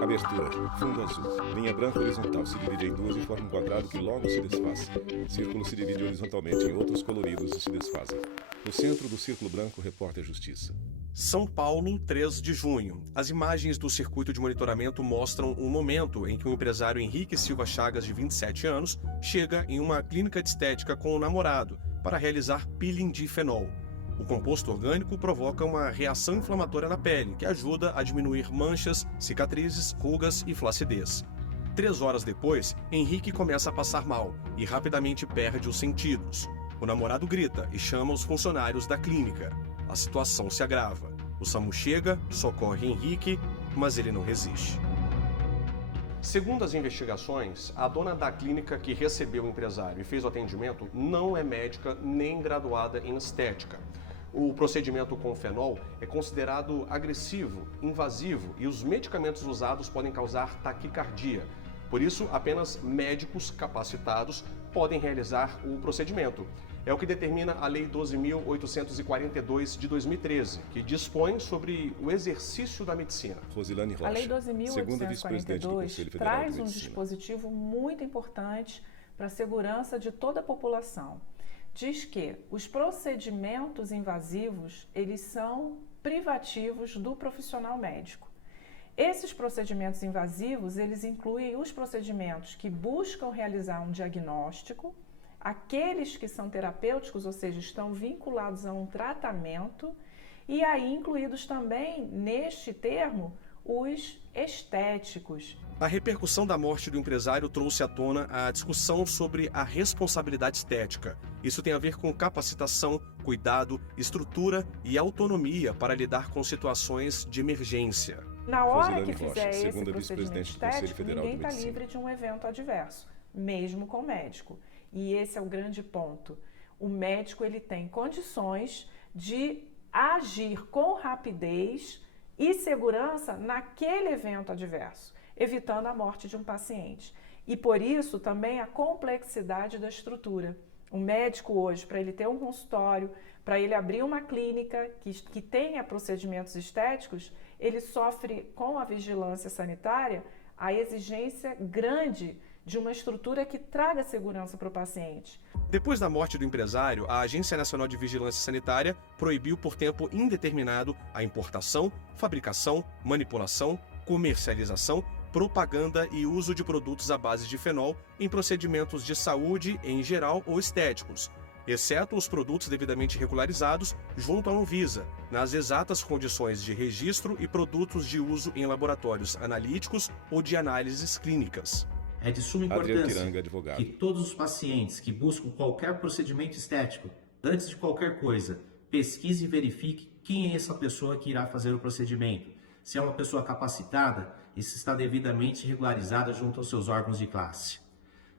Abertura. Fundo azul. Linha branca horizontal se divide em duas e forma um quadrado que logo se desfaz. Círculo se divide horizontalmente em outros coloridos e se desfazem. No centro do círculo branco, repórter Justiça. São Paulo, 3 de junho. As imagens do circuito de monitoramento mostram um momento em que o empresário Henrique Silva Chagas, de 27 anos, chega em uma clínica de estética com o namorado para realizar peeling de fenol. O composto orgânico provoca uma reação inflamatória na pele, que ajuda a diminuir manchas, cicatrizes, rugas e flacidez. 3 horas depois, Henrique começa a passar mal e rapidamente perde os sentidos. O namorado grita e chama os funcionários da clínica. A situação se agrava. O SAMU chega, socorre Henrique, mas ele não resiste. Segundo as investigações, a dona da clínica que recebeu o empresário e fez o atendimento não é médica nem graduada em estética. O procedimento com fenol é considerado agressivo, invasivo e os medicamentos usados podem causar taquicardia. Por isso, apenas médicos capacitados podem realizar o procedimento. É o que determina a Lei 12.842 de 2013, que dispõe sobre o exercício da medicina. Rosilane Rocha, A Lei segunda vice-presidente do 12.842 Conselho Federal traz de um Medicina. dispositivo muito importante para a segurança de toda a população. Diz que os procedimentos invasivos, eles são privativos do profissional médico. Esses procedimentos invasivos, eles incluem os procedimentos que buscam realizar um diagnóstico, aqueles que são terapêuticos, ou seja, estão vinculados a um tratamento, e aí incluídos também, neste termo, os estéticos. A repercussão da morte do empresário trouxe à tona a discussão sobre a responsabilidade estética. Isso tem a ver com capacitação, cuidado, estrutura e autonomia para lidar com situações de emergência. Na hora Rosilane que Rocha, fizer esse segunda procedimento vice-presidente do Conselho estético, Federal de ninguém está Medicina. livre de um evento adverso, mesmo com o médico. E esse é o grande ponto. O médico ele tem condições de agir com rapidez e segurança naquele evento adverso, evitando a morte de um paciente. E por isso também a complexidade da estrutura. O médico hoje, para ele ter um consultório, para ele abrir uma clínica que tenha procedimentos estéticos, ele sofre com a vigilância sanitária a exigência grande de uma estrutura que traga segurança para o paciente. Depois da morte do empresário, a Agência Nacional de Vigilância Sanitária proibiu por tempo indeterminado a importação, fabricação, manipulação, comercialização, propaganda e uso de produtos à base de fenol em procedimentos de saúde em geral ou estéticos, exceto os produtos devidamente regularizados junto à Anvisa, nas exatas condições de registro e produtos de uso em laboratórios analíticos ou de análises clínicas. É de suma Adriano importância Tiranga, advogado. que todos os pacientes que buscam qualquer procedimento estético, antes de qualquer coisa, pesquise e verifique quem é essa pessoa que irá fazer o procedimento, se é uma pessoa capacitada e se está devidamente regularizada junto aos seus órgãos de classe.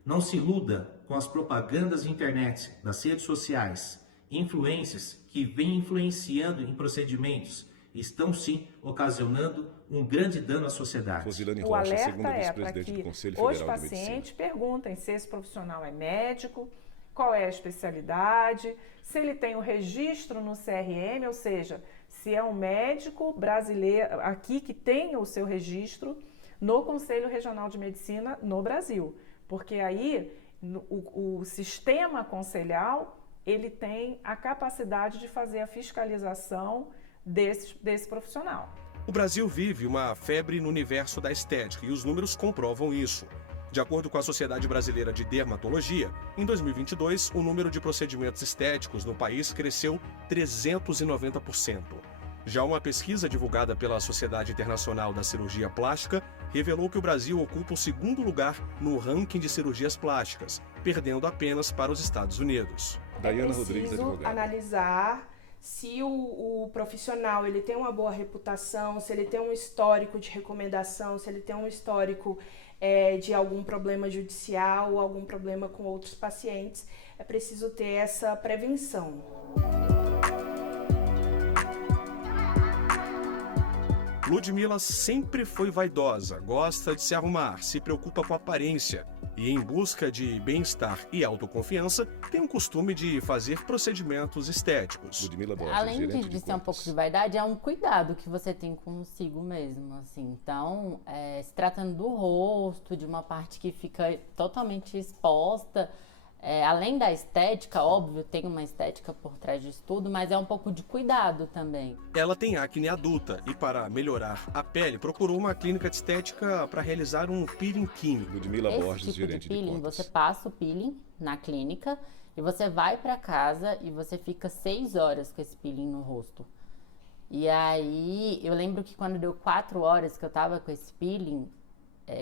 Não se iluda com as propagandas de internet, das redes sociais, influências que vêm influenciando em procedimentos e estão sim ocasionando um grande dano à sociedade. Rosilane O Rocha, alerta segunda é para vice-presidente do que Conselho os Federal de Medicina. pacientes perguntem se esse profissional é médico, qual é a especialidade, se ele tem o registro no CRM, ou seja, se é um médico brasileiro aqui que tem o seu registro no Conselho Regional de Medicina no Brasil. Porque aí o sistema conselhal ele tem a capacidade de fazer a fiscalização desse profissional. O Brasil vive uma febre no universo da estética e os números comprovam isso. De acordo com a Sociedade Brasileira de Dermatologia, em 2022, o número de procedimentos estéticos no país cresceu 390%. Já uma pesquisa divulgada pela Sociedade Internacional da Cirurgia Plástica revelou que o Brasil ocupa o segundo lugar no ranking de cirurgias plásticas, perdendo apenas para os Estados Unidos. Daiana É Rodrigues, preciso advogada. analisar se o profissional ele tem uma boa reputação, se ele tem um histórico de recomendação, se ele tem um histórico de algum problema judicial ou algum problema com outros pacientes. É preciso ter essa prevenção. Ludmila sempre foi vaidosa, gosta de se arrumar, se preocupa com a aparência e, em busca de bem-estar e autoconfiança, tem o costume de fazer procedimentos estéticos. Ludmila Borges, Além gerente de ser um pouco contas. de vaidade, é um cuidado que você tem consigo mesmo, assim. Então, se tratando do rosto, de uma parte que fica totalmente exposta, além da estética, óbvio, tem uma estética por trás disso tudo, mas é um pouco de cuidado também. Ela tem acne adulta e, para melhorar a pele, procurou uma clínica de estética para realizar um peeling químico. Ludmila Esse Borges, tipo de gerente de peeling, contas. você passa o peeling na clínica e você vai pra casa e você fica 6 horas com esse peeling no rosto. E aí, eu lembro que quando deu 4 horas que eu tava com esse peeling,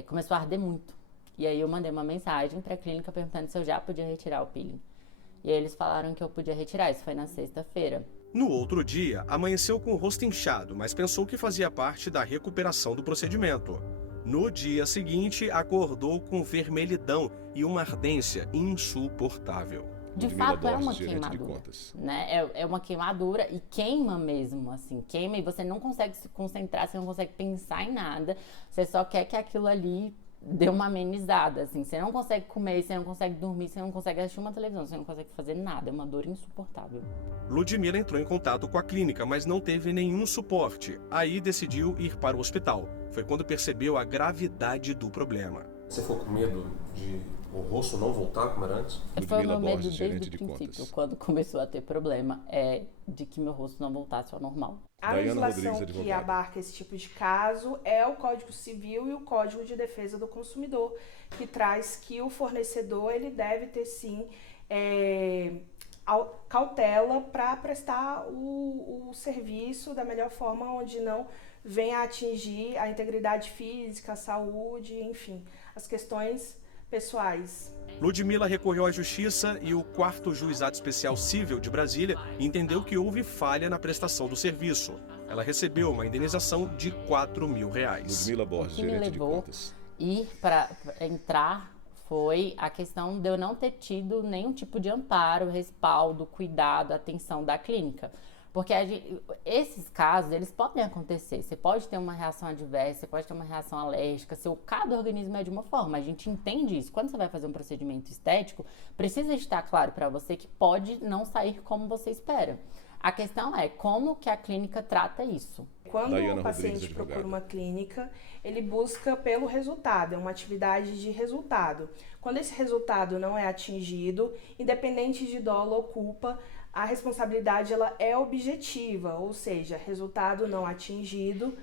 começou a arder muito. E aí eu mandei uma mensagem pra clínica perguntando se eu já podia retirar o peeling. E aí eles falaram que eu podia retirar, isso foi na sexta-feira. No outro dia, amanheceu com o rosto inchado, mas pensou que fazia parte da recuperação do procedimento. No dia seguinte, acordou com vermelhidão e uma ardência insuportável. De Ludmila fato, é uma Borges, gerente de queimadura, contas. né? É uma queimadura e queima mesmo, assim. Queima e você não consegue se concentrar, você não consegue pensar em nada. Você só quer que aquilo ali dê uma amenizada, assim. Você não consegue comer, você não consegue dormir, você não consegue assistir uma televisão, você não consegue fazer nada. É uma dor insuportável. Ludmila entrou em contato com a clínica, mas não teve nenhum suporte. Aí decidiu ir para o hospital. Foi quando percebeu a gravidade do problema. Você ficou com medo de o rosto não voltar como era antes? Foi o Ludmila meu medo Borges, desde gerente o de princípio, contas. quando começou a ter problema, de que meu rosto não voltasse ao normal. A Daiana legislação Rodrigues, que advogada. abarca esse tipo de caso é o Código Civil e o Código de Defesa do Consumidor, que traz que o fornecedor ele deve ter sim cautela para prestar o serviço da melhor forma, onde não venha a atingir a integridade física, a saúde, enfim, as questões pessoais. Ludmila recorreu à justiça e o 4º Juizado Especial Cível de Brasília entendeu que houve falha na prestação do serviço. Ela recebeu uma indenização de R$4.000. Ludmila Borges, O que me gerente de levou contas. ir para entrar foi a questão de eu não ter tido nenhum tipo de amparo, respaldo, cuidado, atenção da clínica. Porque esses casos, eles podem acontecer. Você pode ter uma reação adversa, você pode ter uma reação alérgica, cada organismo é de uma forma. A gente entende isso. Quando você vai fazer um procedimento estético, precisa estar claro para você que pode não sair como você espera. A questão é como que a clínica trata isso. Quando Daiana o paciente Rodrigues, procura advogada. uma clínica, ele busca pelo resultado, é uma atividade de resultado. Quando esse resultado não é atingido, independente de dolo ou culpa, a responsabilidade ela é objetiva, ou seja, resultado não atingido,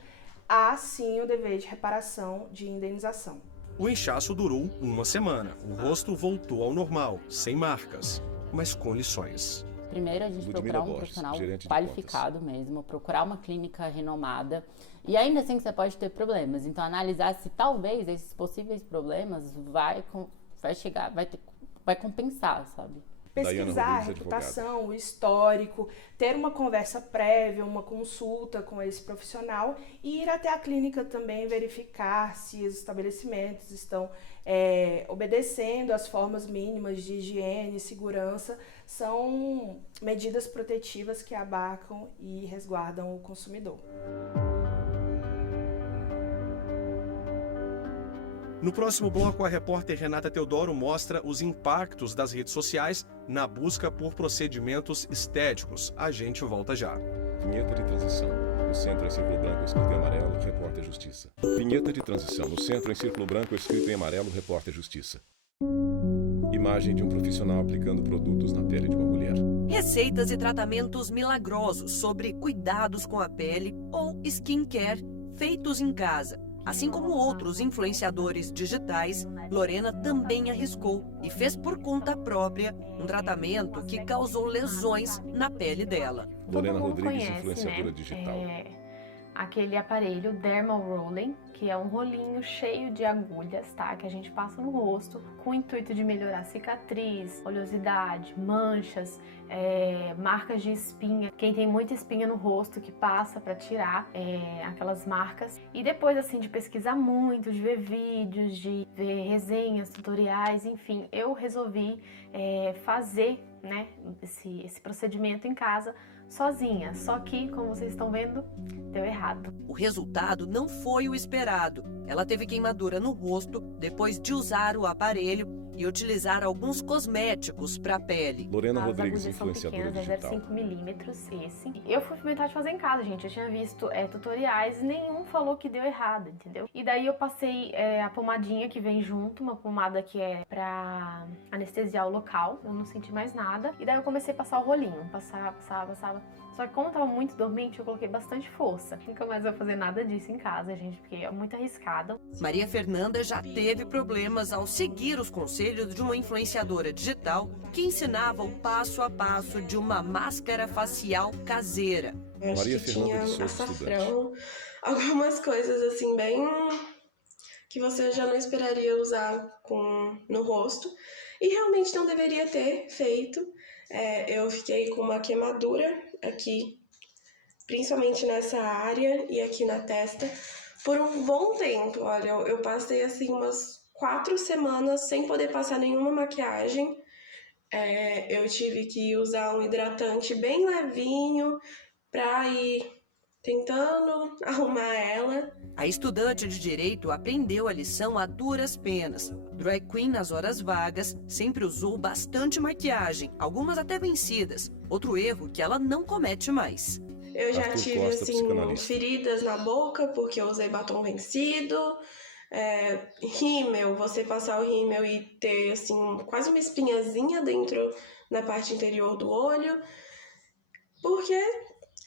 há sim o dever de reparação de indenização. O inchaço durou uma semana. O rosto voltou ao normal, sem marcas, mas com lições. Primeiro, a gente Ludmila procurar um Borges, profissional gerente de qualificado mesmo, procurar uma clínica renomada. E ainda assim você pode ter problemas. Então, analisar se talvez esses possíveis problemas vai compensar, sabe? Pesquisar a Rodrigues, reputação, o histórico, ter uma conversa prévia, uma consulta com esse profissional e ir até a clínica também verificar se os estabelecimentos estão obedecendo às formas mínimas de higiene e segurança. São medidas protetivas que abarcam e resguardam o consumidor. No próximo bloco, a repórter Renata Teodoro mostra os impactos das redes sociais na busca por procedimentos estéticos. A gente volta já. Vinheta de transição. No centro em círculo branco escrito em amarelo, repórter Justiça. Vinheta de transição. No centro em círculo branco escrito em amarelo, repórter Justiça. Imagem de um profissional aplicando produtos na pele de uma mulher. Receitas e tratamentos milagrosos sobre cuidados com a pele ou skincare feitos em casa. Assim como outros influenciadores digitais, Lorena também arriscou e fez por conta própria um tratamento que causou lesões na pele dela. Lorena Todo mundo Rodrigues, conhece, influenciadora né? digital. Aquele aparelho Dermal Rolling, que é um rolinho cheio de agulhas, tá? Que a gente passa no rosto com o intuito de melhorar cicatriz, oleosidade, manchas, marcas de espinha. Quem tem muita espinha no rosto que passa para tirar aquelas marcas. E depois, assim, de pesquisar muito, de ver vídeos, de ver resenhas, tutoriais, enfim, eu resolvi fazer, né, esse procedimento em casa. sozinha. Só que, como vocês estão vendo, deu errado. O resultado não foi o esperado. Ela teve queimadura no rosto depois de usar o aparelho e utilizar alguns cosméticos para a pele. Lorena As Rodrigues, agulhas são influenciadora pequenas, é digital. 0,5 milímetros esse. Eu fui inventar de fazer em casa, gente. Eu tinha visto tutoriais e nenhum falou que deu errado, entendeu? E daí eu passei a pomadinha que vem junto, uma pomada que é pra anestesiar o local. Eu não senti mais nada. E daí eu comecei a passar o rolinho. Passava. Só que como eu tava muito dormente, eu coloquei bastante força. Nunca mais vou fazer nada disso em casa, gente, porque é muito arriscado. Maria Fernanda já teve problemas ao seguir os conselhos de uma influenciadora digital que ensinava o passo a passo de uma máscara facial caseira. Acho Maria que Fernanda tinha de Souza, açafrão, algumas coisas assim bem que você já não esperaria usar no rosto e realmente não deveria ter feito. Eu fiquei com uma queimadura aqui, principalmente nessa área e aqui na testa, por um bom tempo. Olha, eu passei assim umas 4 semanas sem poder passar nenhuma maquiagem. Eu tive que usar um hidratante bem levinho para ir tentando arrumar ela. A estudante de Direito aprendeu a lição a duras penas. Drag queen nas horas vagas sempre usou bastante maquiagem, algumas até vencidas. Outro erro que ela não comete mais. Eu já Arthur tive Costa, assim psicanalista. feridas na boca porque eu usei batom vencido. Rímel, você passar o rímel e ter assim quase uma espinhazinha dentro na parte interior do olho. Porque,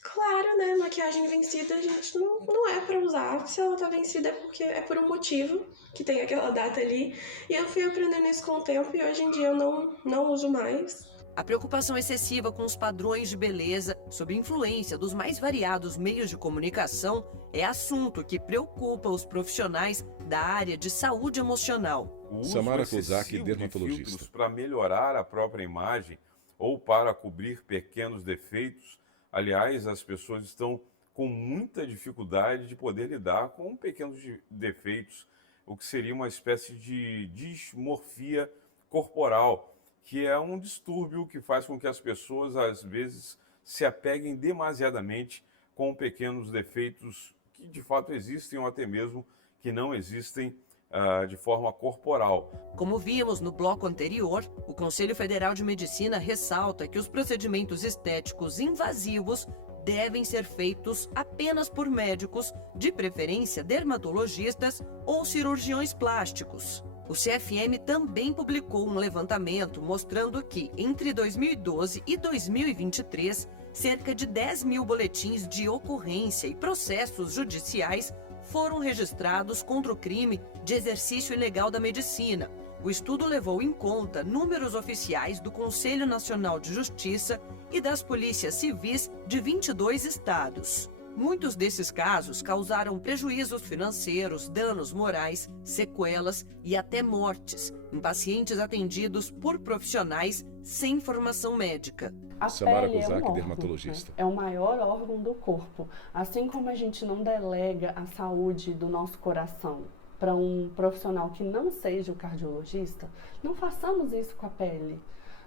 claro, né, maquiagem vencida a gente não é pra usar. Se ela tá vencida é porque é por um motivo que tem aquela data ali. E eu fui aprendendo isso com o tempo e hoje em dia eu não uso mais. A preocupação excessiva com os padrões de beleza, sob influência dos mais variados meios de comunicação, é assunto que preocupa os profissionais da área de saúde emocional. O uso Samara Kozak, excessivo de dermatologista. filtros para melhorar a própria imagem ou para cobrir pequenos defeitos. Aliás, as pessoas estão com muita dificuldade de poder lidar com pequenos defeitos, o que seria uma espécie de dismorfia corporal, que é um distúrbio que faz com que as pessoas, às vezes, se apeguem demasiadamente com pequenos defeitos que de fato existem ou até mesmo que não existem de forma corporal. Como vimos no bloco anterior, o Conselho Federal de Medicina ressalta que os procedimentos estéticos invasivos devem ser feitos apenas por médicos, de preferência dermatologistas ou cirurgiões plásticos. O CFM também publicou um levantamento mostrando que, entre 2012 e 2023, cerca de 10 mil boletins de ocorrência e processos judiciais foram registrados contra o crime de exercício ilegal da medicina. O estudo levou em conta números oficiais do Conselho Nacional de Justiça e das polícias civis de 22 estados. Muitos desses casos causaram prejuízos financeiros, danos morais, sequelas e até mortes em pacientes atendidos por profissionais sem formação médica. A Samara pele Kozak, é um órgão, dermatologista. né? É o maior órgão do corpo. Assim como a gente não delega a saúde do nosso coração para um profissional que não seja o cardiologista, não façamos isso com a pele.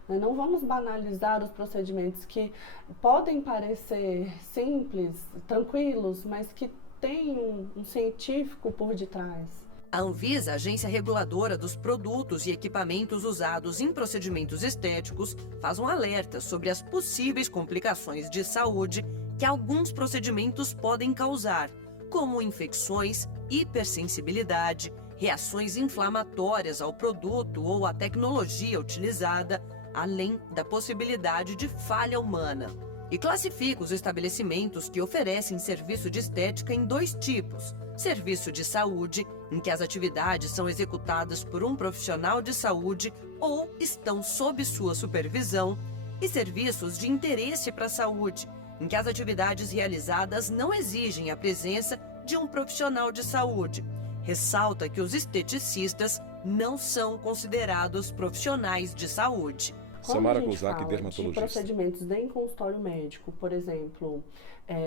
Não vamos banalizar os procedimentos que podem parecer simples, tranquilos, mas que têm um científico por detrás. A Anvisa, agência reguladora dos produtos e equipamentos usados em procedimentos estéticos, faz um alerta sobre as possíveis complicações de saúde que alguns procedimentos podem causar, como infecções, hipersensibilidade, reações inflamatórias ao produto ou à tecnologia utilizada, além da possibilidade de falha humana. E classifica os estabelecimentos que oferecem serviço de estética em 2 tipos: serviço de saúde, em que as atividades são executadas por um profissional de saúde ou estão sob sua supervisão, e serviços de interesse para a saúde, em que as atividades realizadas não exigem a presença de um profissional de saúde. Ressalta que os esteticistas não são considerados profissionais de saúde. Quando Samara a gente Kozak, fala dermatologista. de procedimentos em consultório médico, por exemplo,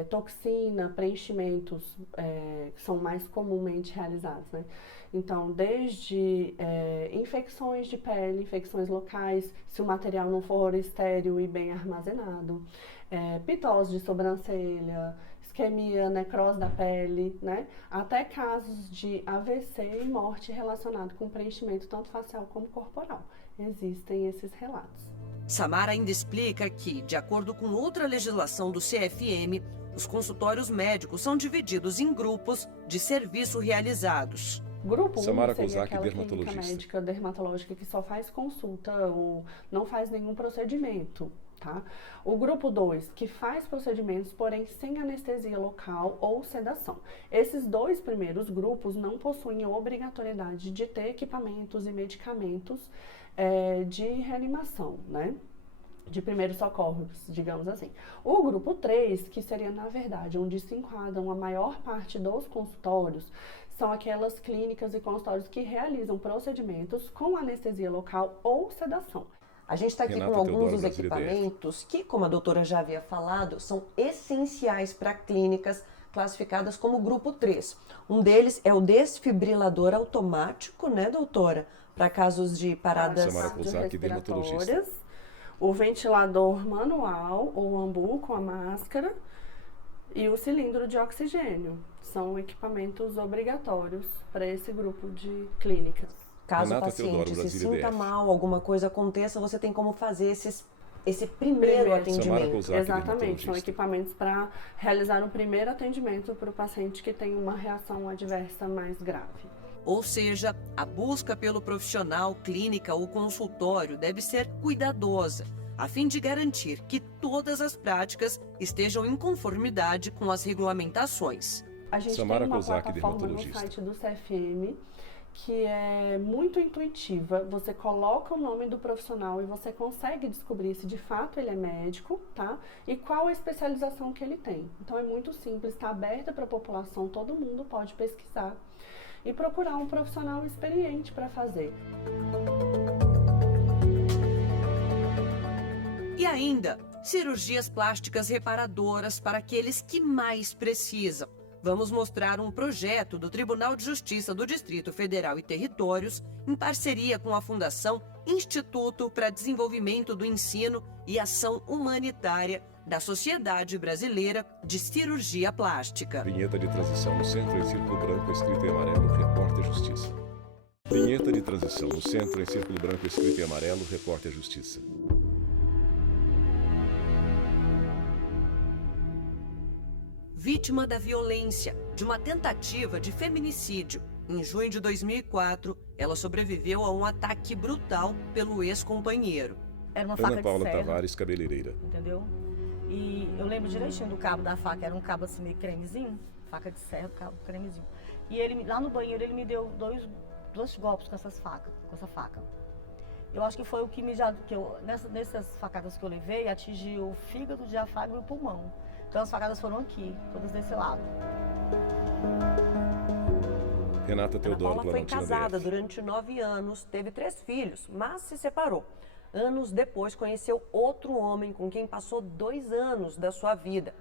toxina, preenchimentos, que são mais comumente realizados, né? Então, desde infecções de pele, infecções locais, se o material não for estéril e bem armazenado, pitose de sobrancelha, isquemia, necrose da pele, né? Até casos de AVC e morte relacionado com preenchimento tanto facial como corporal. Existem esses relatos. Samara ainda explica que, de acordo com outra legislação do CFM, os consultórios médicos são divididos em grupos de serviço realizados. Grupo 1 Samara seria Kozak, aquela clínica dermatologista. médica dermatológica que só faz consulta ou não faz nenhum procedimento, tá? O grupo 2, que faz procedimentos, porém sem anestesia local ou sedação. Esses dois primeiros grupos não possuem a obrigatoriedade de ter equipamentos e medicamentos de reanimação, né? De primeiros socorros, digamos assim. O grupo 3, que seria, na verdade, onde se enquadram a maior parte dos consultórios, são aquelas clínicas e consultórios que realizam procedimentos com anestesia local ou sedação. A gente está aqui Renata com alguns Teodoro, dos Brasília equipamentos que, como a doutora já havia falado, são essenciais para clínicas classificadas como grupo 3. Um deles é o desfibrilador automático, né, doutora? Para casos de paradas Samara Kozak, dermatologista. respiratórias, o ventilador manual, ou ambu com a máscara, e o cilindro de oxigênio. São equipamentos obrigatórios para esse grupo de clínicas. Caso o Renata paciente Teodoro, se Brasília, sinta DF. mal, alguma coisa aconteça, você tem como fazer esse primeiro Samara atendimento. Kozak, Exatamente, são dermatologista. equipamentos para realizar um primeiro atendimento para o paciente que tem uma reação adversa mais grave. Ou seja, a busca pelo profissional, clínica ou consultório deve ser cuidadosa, a fim de garantir que todas as práticas estejam em conformidade com as regulamentações. A gente Samara tem uma Kozak, plataforma no dermatologista. site do CFM que é muito intuitiva. Você coloca o nome do profissional e você consegue descobrir se de fato ele é médico, tá? E qual a especialização que ele tem. Então é muito simples, está aberta para a população, todo mundo pode pesquisar e procurar um profissional experiente para fazer. E ainda, cirurgias plásticas reparadoras para aqueles que mais precisam. Vamos mostrar um projeto do Tribunal de Justiça do Distrito Federal e Territórios, em parceria com a Fundação Instituto para Desenvolvimento do Ensino e Ação Humanitária da Sociedade Brasileira de Cirurgia Plástica. Vinheta de transição no centro em círculo branco escrito em amarelo, repórter Justiça. Vinheta de transição no centro em círculo branco escrito em amarelo, repórter Justiça. Vítima da violência, de uma tentativa de feminicídio. Em junho de 2004, ela sobreviveu a um ataque brutal pelo ex-companheiro. Era uma faca Ana Paula de serra, Tavares, cabeleireira. entendeu? E eu lembro direitinho do cabo da faca, era um cabo assim meio cremezinho, faca de serra, cabo cremezinho. E ele, lá no banheiro, ele me deu dois golpes com essa faca. Eu acho que foi o que nessas facadas que eu levei, atingiu o fígado, o diafragma e o pulmão. Então as facadas foram aqui, todas desse lado. Renata Ana Teodoro, Paula foi Planaltina casada DF. durante 9 anos, teve 3 filhos, mas se separou. Anos depois, conheceu outro homem com quem passou 2 anos da sua vida.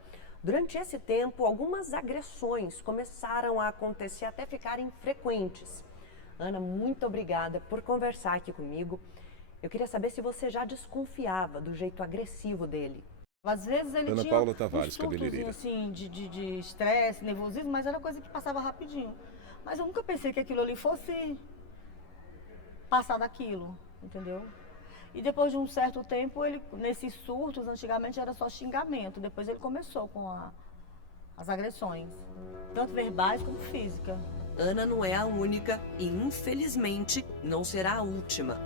Durante esse tempo, algumas agressões começaram a acontecer até ficarem frequentes. Ana, muito obrigada por conversar aqui comigo. Eu queria saber se você já desconfiava do jeito agressivo dele. Às vezes ele Ana tinha Paula Tavares, um surtozinho cabeleireira. assim de estresse, nervosismo, mas era coisa que passava rapidinho. Mas eu nunca pensei que aquilo ali fosse passar daquilo, entendeu? E depois de um certo tempo, ele, nesses surtos, antigamente era só xingamento. Depois ele começou com as agressões, tanto verbais como físicas. Ana não é a única e, infelizmente, não será a última.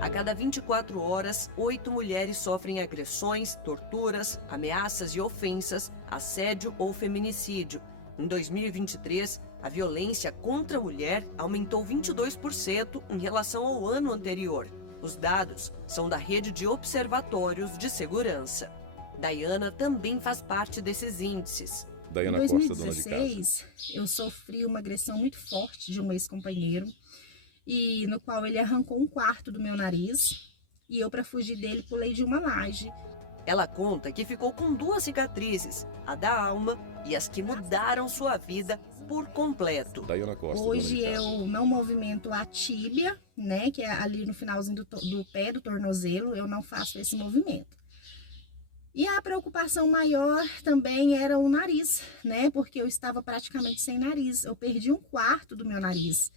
A cada 24 horas, 8 mulheres sofrem agressões, torturas, ameaças e ofensas, assédio ou feminicídio. Em 2023, a violência contra a mulher aumentou 22% em relação ao ano anterior. Os dados são da Rede de Observatórios de Segurança. Daiana também faz parte desses índices. Daiana Em Costa, dona de casa. 2016, eu sofri uma agressão muito forte de um ex-companheiro, e no qual ele arrancou um quarto do meu nariz e eu, para fugir dele, pulei de uma laje. Ela conta que ficou com 2 cicatrizes, a da alma e as que mudaram sua vida por completo. Daiana Costa, Hoje eu não movimento a tíbia, né, que é ali no finalzinho do pé, do tornozelo, eu não faço esse movimento. E a preocupação maior também era o nariz, né, porque eu estava praticamente sem nariz. Eu perdi 1/4 do meu nariz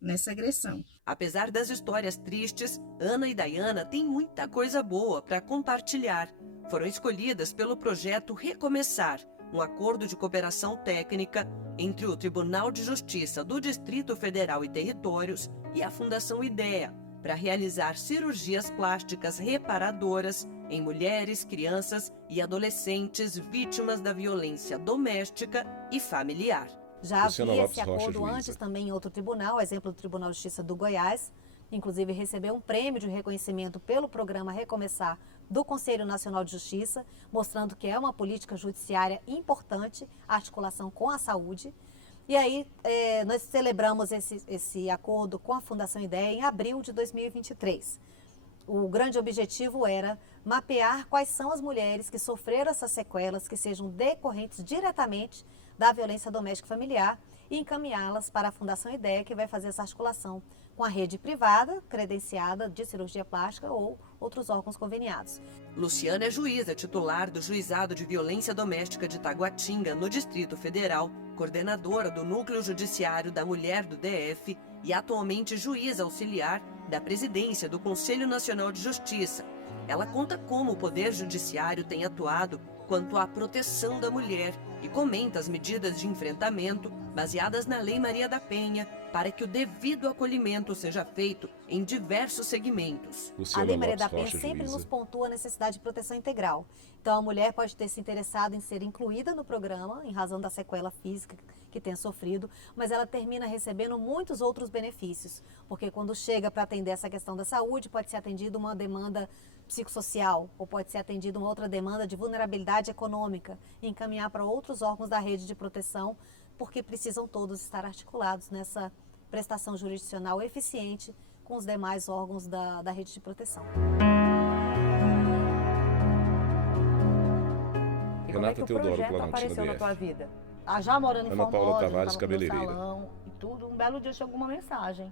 nessa agressão. Apesar das histórias tristes, Ana e Daiana têm muita coisa boa para compartilhar. Foram escolhidas pelo projeto Recomeçar, um acordo de cooperação técnica entre o Tribunal de Justiça do Distrito Federal e Territórios e a Fundação IDEA, para realizar cirurgias plásticas reparadoras em mulheres, crianças e adolescentes vítimas da violência doméstica e familiar. Já havia esse acordo antes também em outro tribunal, exemplo do Tribunal de Justiça do Goiás, inclusive recebeu um prêmio de reconhecimento pelo programa Recomeçar do Conselho Nacional de Justiça, mostrando que é uma política judiciária importante, a articulação com a saúde. E aí nós celebramos esse acordo com a Fundação IDEA em abril de 2023. O grande objetivo era mapear quais são as mulheres que sofreram essas sequelas que sejam decorrentes diretamente da violência doméstica e familiar e encaminhá-las para a Fundação IDEA, que vai fazer essa articulação com a rede privada, credenciada de cirurgia plástica ou outros órgãos conveniados. Luciana é juíza titular do Juizado de Violência Doméstica de Taguatinga, no Distrito Federal, coordenadora do Núcleo Judiciário da Mulher do DF e atualmente juíza auxiliar da presidência do Conselho Nacional de Justiça. Ela conta como o Poder Judiciário tem atuado quanto à proteção da mulher e comenta as medidas de enfrentamento baseadas na Lei Maria da Penha para que o devido acolhimento seja feito em diversos segmentos. A Lei Maria da Penha sempre nos pontua a necessidade de proteção integral. Então a mulher pode ter se interessado em ser incluída no programa em razão da sequela física que tenha sofrido, mas ela termina recebendo muitos outros benefícios, porque quando chega para atender essa questão da saúde, pode ser atendida uma demanda psicossocial, ou pode ser atendida uma outra demanda de vulnerabilidade econômica, e encaminhar para outros órgãos da rede de proteção, porque precisam todos estar articulados nessa prestação jurisdicional eficiente com os demais órgãos da rede de proteção. E como é que o projeto apareceu na tua vida? Já morando em Ana Paula Formosa, Tavares, tava no meu cabeleireira. salão e tudo, um belo dia chegou uma mensagem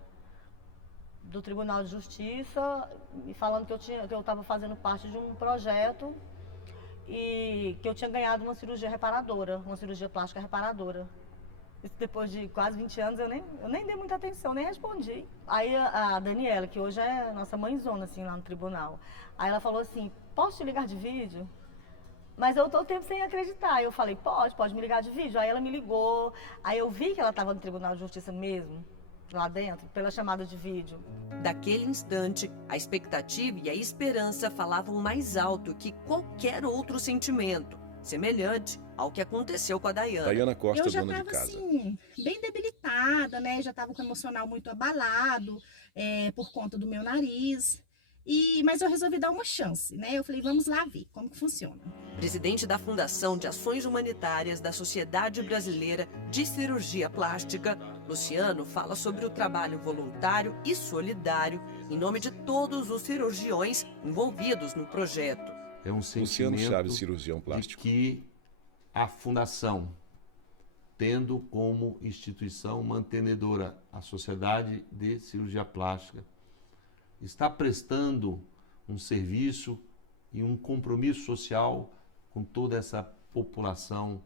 do Tribunal de Justiça me falando que eu estava fazendo parte de um projeto e que eu tinha ganhado uma cirurgia reparadora, uma cirurgia plástica reparadora. Isso depois de quase 20 anos eu nem dei muita atenção, nem respondi. Aí a Daniela, que hoje é nossa mãezona assim, lá no tribunal, aí ela falou assim, posso te ligar de vídeo? Mas eu tô o tempo sem acreditar. Eu falei, pode me ligar de vídeo. Aí ela me ligou, aí eu vi que ela estava no Tribunal de Justiça mesmo, lá dentro, pela chamada de vídeo. Daquele instante, a expectativa e a esperança falavam mais alto que qualquer outro sentimento, semelhante ao que aconteceu com a Daiana. Daiana Costa, eu já dona de estava casa. assim, bem debilitada, né? Já estava com o emocional muito abalado por conta do meu nariz. Mas eu resolvi dar uma chance, né? Eu falei, vamos lá ver como que funciona. Presidente da Fundação de Ações Humanitárias da Sociedade Brasileira de Cirurgia Plástica, Luciano fala sobre o trabalho voluntário e solidário em nome de todos os cirurgiões envolvidos no projeto. É um Luciano sentimento Chaves, cirurgião plástico. de que a Fundação, tendo como instituição mantenedora a Sociedade de Cirurgia Plástica, está prestando um serviço e um compromisso social com toda essa população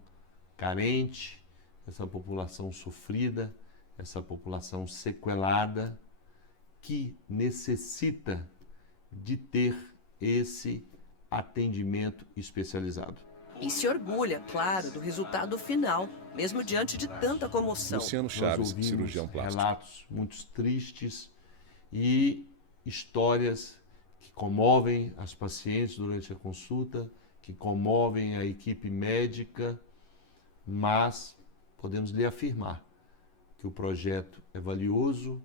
carente, essa população sofrida, essa população sequelada, que necessita de ter esse atendimento especializado. E se orgulha, claro, do resultado final, mesmo diante de tanta comoção. Luciano Nós Chaves, ouvimos cirurgião plástico. relatos muito tristes e histórias que comovem as pacientes durante a consulta, que comovem a equipe médica, mas podemos lhe afirmar que o projeto é valioso,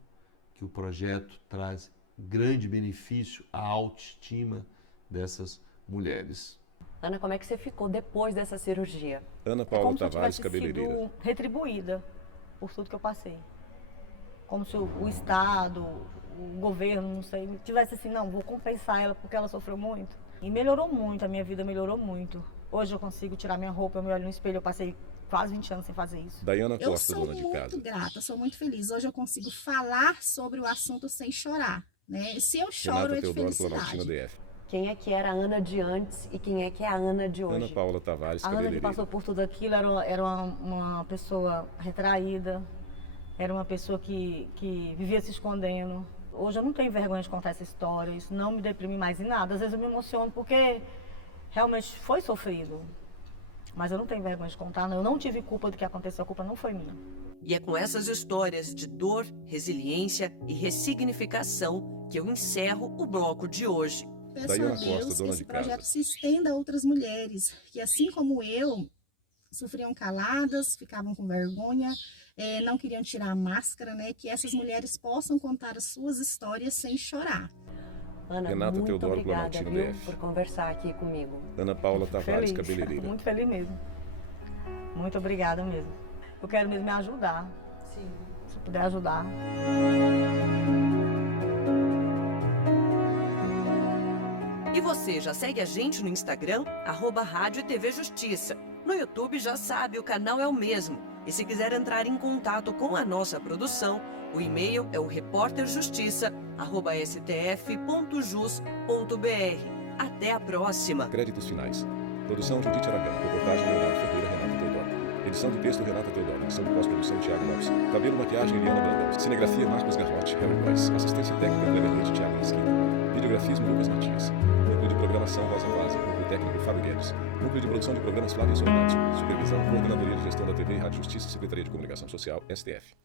que o projeto traz grande benefício à autoestima dessas mulheres. Ana, como é que você ficou depois dessa cirurgia? Ana É Paula como se eu Tavares, tivesse cabeleireira. sido retribuída por tudo que eu passei. Como se o Estado, o governo, não sei, tivesse assim, não, vou compensar ela porque ela sofreu muito. E melhorou muito, a minha vida melhorou muito. Hoje eu consigo tirar minha roupa, eu me olho no espelho, eu passei quase 20 anos sem fazer isso. Daiana Costa, dona de casa. Eu sou muito grata, sou muito feliz. Hoje eu consigo falar sobre o assunto sem chorar, né? Se eu choro, Renata é de Teodoro, felicidade. DF. Quem é que era a Ana de antes e quem é que é a Ana de hoje? Ana Paula Tavares, A Ana que passou por tudo aquilo era uma pessoa retraída, era uma pessoa que vivia se escondendo. Hoje eu não tenho vergonha de contar essa história, isso não me deprime mais em nada. Às vezes eu me emociono porque realmente foi sofrido. Mas eu não tenho vergonha de contar, não. Eu não tive culpa do que aconteceu, a culpa não foi minha. E é com essas histórias de dor, resiliência e ressignificação que eu encerro o bloco de hoje. Peço a Deus que esse projeto se estenda a outras mulheres que, assim como eu, sofriam caladas, ficavam com vergonha, não queriam tirar a máscara, né? Que essas mulheres possam contar as suas histórias sem chorar. Ana, Renata muito Teodoro, obrigada, Planaltino, viu, DF. por conversar aqui comigo. Ana Paula Tavares, Feliz, cabeleireira. muito feliz mesmo. Muito obrigada mesmo. Eu quero mesmo me ajudar. Sim. Se puder ajudar. E você já segue a gente no Instagram, @Rádio e TV Justiça. No YouTube já sabe, o canal é o mesmo. E se quiser entrar em contato com a nossa produção, o e-mail é o repórterjustiça@stf.jus.br. Até a próxima. Créditos finais. Produção Judite Aragão. Reportagem Leonardo Ferreira, Renata Teodoro. Edição de texto Renata Teodoro. Edição de pós-produção Thiago Lopes. Cabelo e maquiagem Eliana Brandão. Cinegrafia Marcos Garrote, Harry Boyce. Assistência técnica Cleber Leite, Thiago Mesquita. Videografismo Lucas Matias. Núcleo de programação Rosa Vaza. Núcleo técnico Fábio Guedes. Núcleo de produção de programas Flávio Sornato. Supervisão Coordenadoria de Gestão da TV e Rádio Justiça, Secretaria de Comunicação Social, STF.